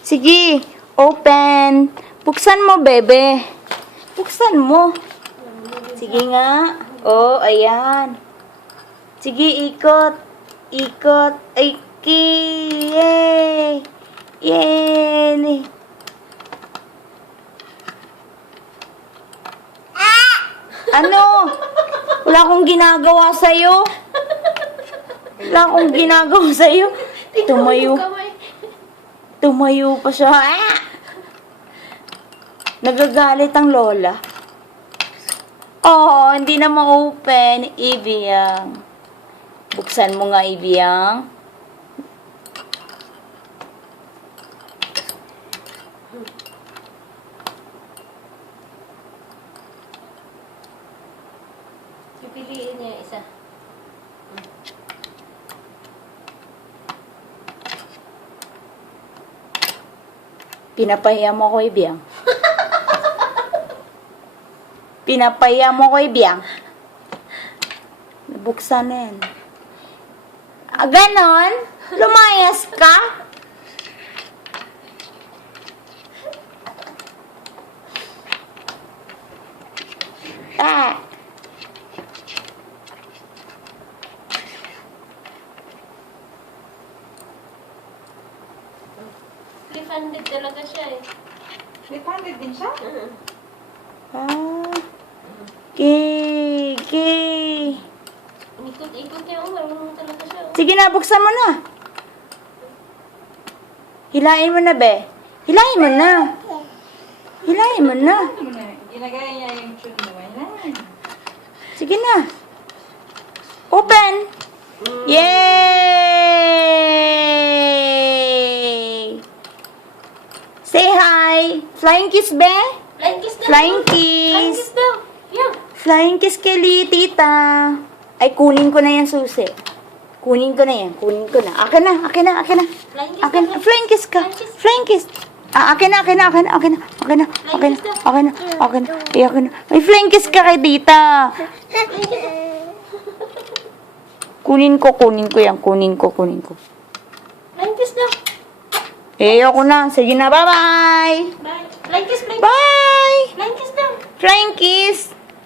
Sige. Open. Buksan mo, bebe. Buksan mo. Sige nga. Oh, ayan. Sige, ikot. Ikot. Ay, yay! Yay! Ano? Wala akong ginagawa sa'yo. Wala akong ginagawa sa'yo. Tumayo. Tumayo pa siya. Nagagalit ang lola. Oo, hindi na ma-open. Ibiyang. Buksan mo nga, Ibiyang. Pipiliin niya isa. Pinapahiya mo ko, Ibiyang. Pinapahiya mo ko, Ibiyang. Nabuksan na yan. Ganon? Lumayas ka? Left-handed talaga siya eh. Left-handed din siya? Okay. Okay. Ikot-ikot niya. Marunong talaga siya. Sige na, buksan mo na. Hilain mo na, be. Hilain mo na. Hilain mo na. Ginagaya niya yung tune mo. Sige na. Open. Yay! Say hi. Flying kiss, be. Flying kiss daw. Flying Flying kiss. kiss daw. Yan. Flying kiss kay tita. Ay, kunin ko na yan, susi. Kunin ko na yan. Kunin ko na. Akin na, akin na, akin na. Flying kiss Akin daw. na. Flying kiss ka. Flying kiss. Akin na, akin na, akin na, akin na, akin na, akin na, akin na, akin na, akin na. May flying kiss ka kay tita. Kunin ko yan. Kunin ko. Flying kiss daw. Ayoko na. Sige na, bye-bye. Bye. Flying kiss, flying kiss. Bye! Flying kiss daw. Flying kiss.